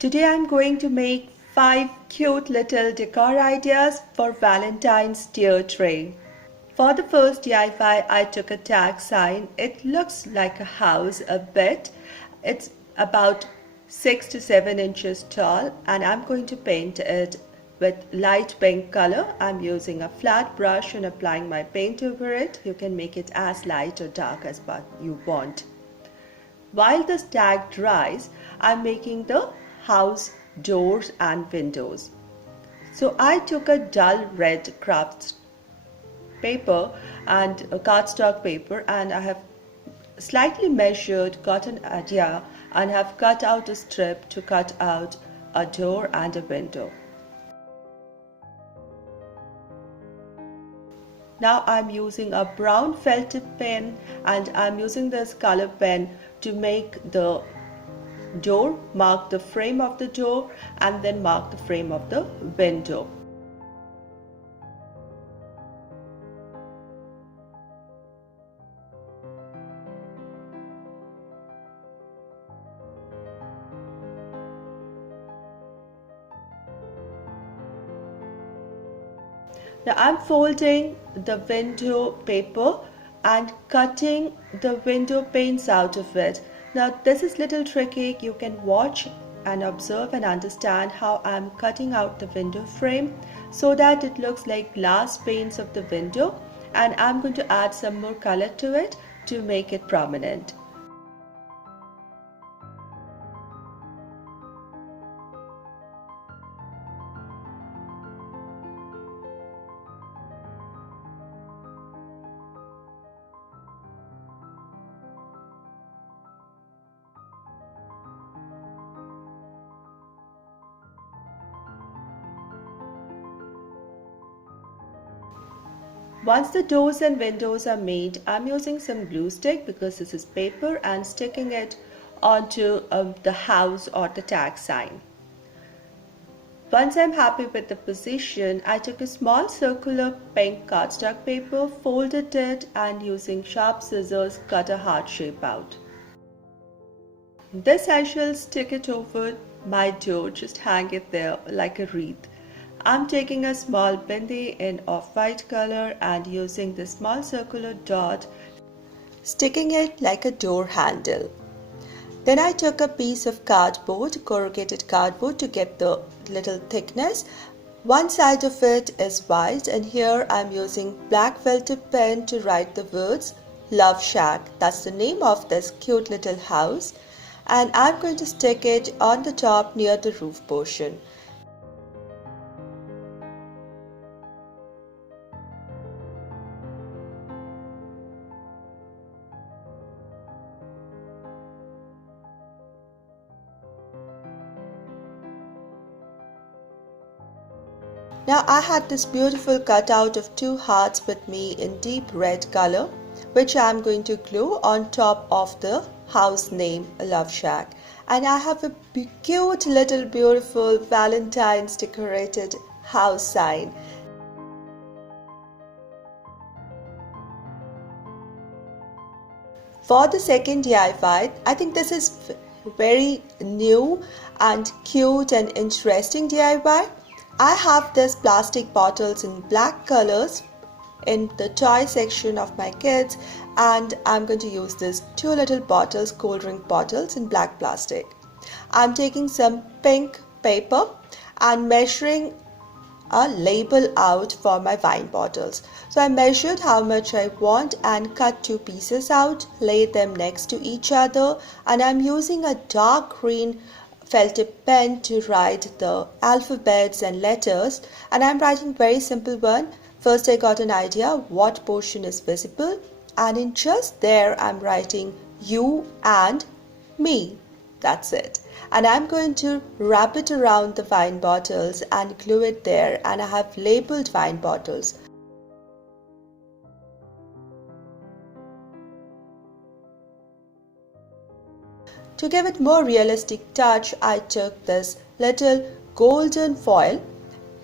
Today I'm going to make 5 cute little decor ideas for Valentine's tier tray. For the first DIY, I took a tag sign. It looks like a house a bit. It's about 6 to 7 inches tall, and I'm going to paint it with light pink color. I'm using a flat brush and applying my paint over it. You can make it as light or dark as what you want. While this tag dries, I'm making the house doors and windows. So I took a dull red craft paper and a cardstock paper, and I have slightly measured, got an idea, and have cut out a strip to cut out a door and a window. Now I'm using a brown felt tip pen, and I'm using this color pen to make the door, mark the frame of the door, and then mark the frame of the window. Now I'm folding the window paper and cutting the window panes out of it. Now this is little tricky. You can watch and observe and understand how I'm cutting out the window frame so that it looks like glass panes of the window, and I'm going to add some more color to it to make it prominent. Once the doors and windows are made, I'm using some glue stick because this is paper and sticking it onto the house or the tag sign. Once I'm happy with the position, I took a small circular pink cardstock paper, folded it, and using sharp scissors cut a heart shape out. This I shall stick it over my door, just hang it there like a wreath. I'm taking a small bindi in off-white color and using the small circular dot, sticking it like a door handle. Then I took a piece of cardboard, corrugated cardboard, to get the little thickness. One side of it is white, and here I'm using black felt tip pen to write the words Love Shack. That's the name of this cute little house, and I'm going to stick it on the top near the roof portion. Now I had this beautiful cutout of 2 hearts with me in deep red color, which I am going to glue on top of the house name Love Shack. And I have a cute little beautiful Valentine's decorated house sign. For the second DIY, I think this is very new and cute and interesting DIY. I have this plastic bottles in black colors in the toy section of my kids, and I'm going to use this 2 little bottles, cold drink bottles in black plastic. I'm taking some pink paper and measuring a label out for my wine bottles. So I measured how much I want and cut 2 pieces out, laid them next to each other, and I'm using a dark green felt tip pen to write the alphabets and letters, and I'm writing very simple one. First I got an idea what portion is visible, and in just there I'm writing you and me. That's it. And I'm going to wrap it around the wine bottles and glue it there, and I have labeled wine bottles. To give it more realistic touch, I took this little golden foil,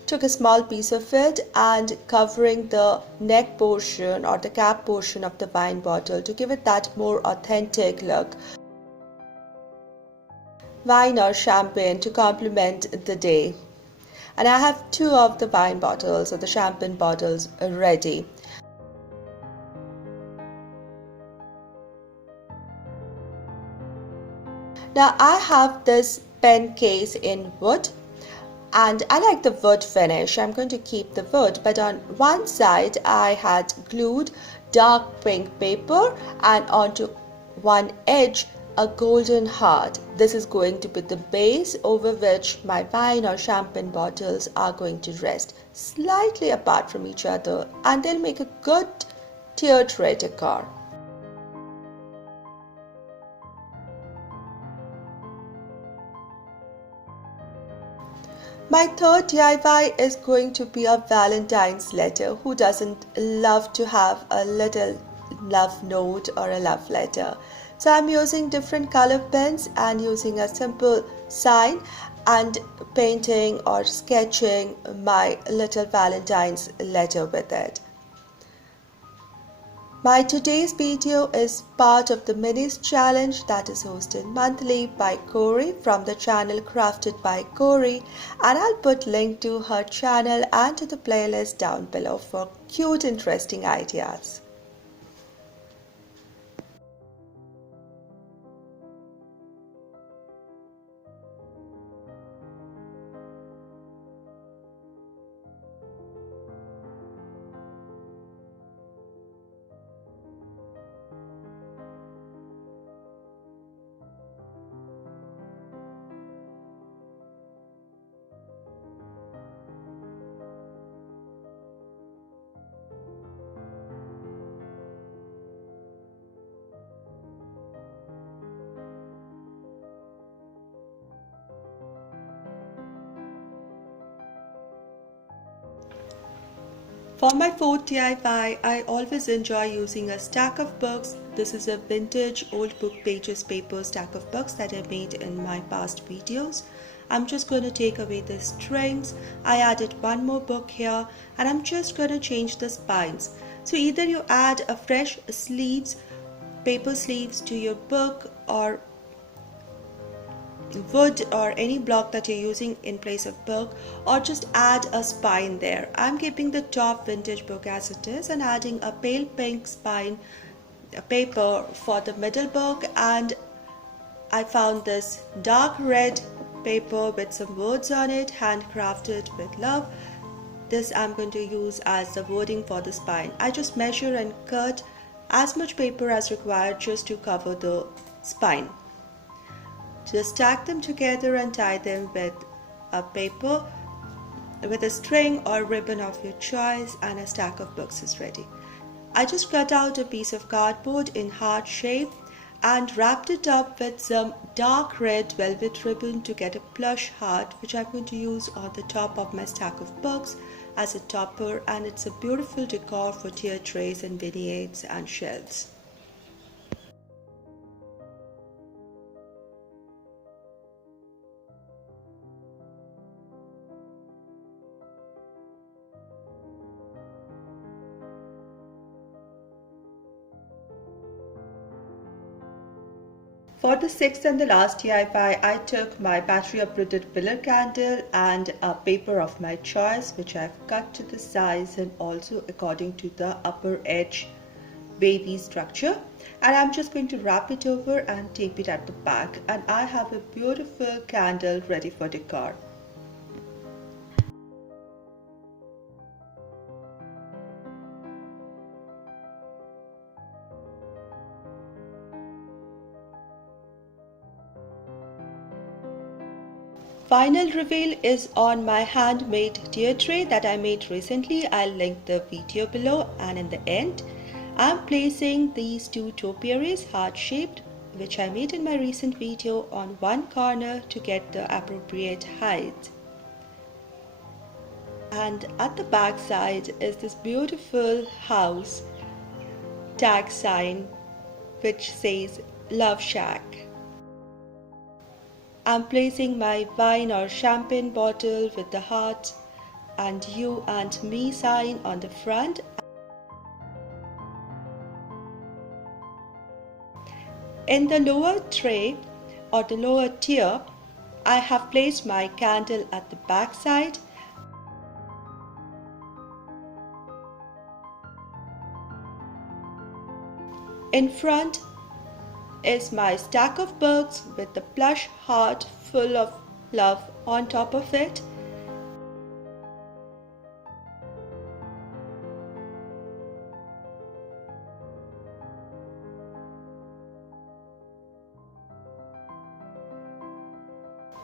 took a small piece of it and covering the neck portion or the cap portion of the wine bottle to give it that more authentic look. wine or champagne to complement the day. And I have two of the wine bottles or the champagne bottles ready. Now I have this pen case in wood, and I like the wood finish. I'm going to keep the wood, but on one side I had glued dark pink paper, and onto one edge a golden heart. This is going to be the base over which my wine or champagne bottles are going to rest, slightly apart from each other, and they'll make a good tier tray decor. My third DIY is going to be a Valentine's letter. Who doesn't love to have a little love note or a love letter? So I'm using different color pens and using a simple sign and painting or sketching my little Valentine's letter with it. My today's video is part of the minis challenge that is hosted monthly by Corie from the channel Crafted by Corie, and I'll put link to her channel and to the playlist down below for cute interesting ideas. For my fourth DIY, I always enjoy using a stack of books. This is a vintage old book pages paper stack of books that I made in my past videos. I'm just going to take away the strings. I added one more book here, and I'm just going to change the spines. So either you add a fresh sleeves, paper sleeves to your book, or wood or any block that you're using in place of book, or just add a spine there. I'm keeping the top vintage book as it is and adding a pale pink spine paper for the middle book, and I found this dark red paper with some words on it, handcrafted with love. This I'm going to use as the wording for the spine. I just measure and cut as much paper as required just to cover the spine. Just stack them together and tie them with a paper with a string or ribbon of your choice, and a stack of books is ready. I just cut out a piece of cardboard in heart shape and wrapped it up with some dark red velvet ribbon to get a plush heart, which I'm going to use on the top of my stack of books as a topper, and it's a beautiful decor for tier trays and vignettes and shelves. For the sixth and the last DIY, I took my battery operated pillar candle and a paper of my choice, which I've cut to the size and also according to the upper edge wavy structure, and I'm just going to wrap it over and tape it at the back, and I have a beautiful candle ready for decor. Final reveal is on my handmade tier tray that I made recently. I'll link the video below, and in the end I'm placing these two topiaries heart shaped, which I made in my recent video, on one corner to get the appropriate height. And at the back side is this beautiful house tag sign which says Love Shack. I'm placing my wine or champagne bottle with the heart and you and me sign on the front. In the lower tray or the lower tier, I have placed my candle at the back side. In front is my stack of books with the plush heart full of love on top of it.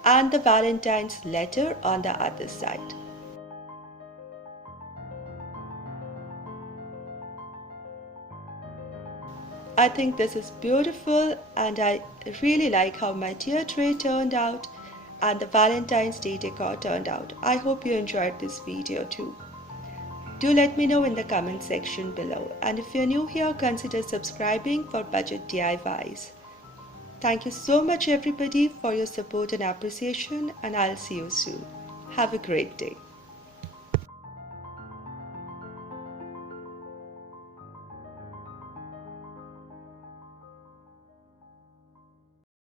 And the Valentine's letter on the other side. I think this is beautiful, and I really like how my tier tray turned out and the Valentine's Day decor turned out. I hope you enjoyed this video too. Do let me know in the comment section below, and if you're new here, consider subscribing for budget DIYs. Thank you so much everybody for your support and appreciation, and I'll see you soon. Have a great day.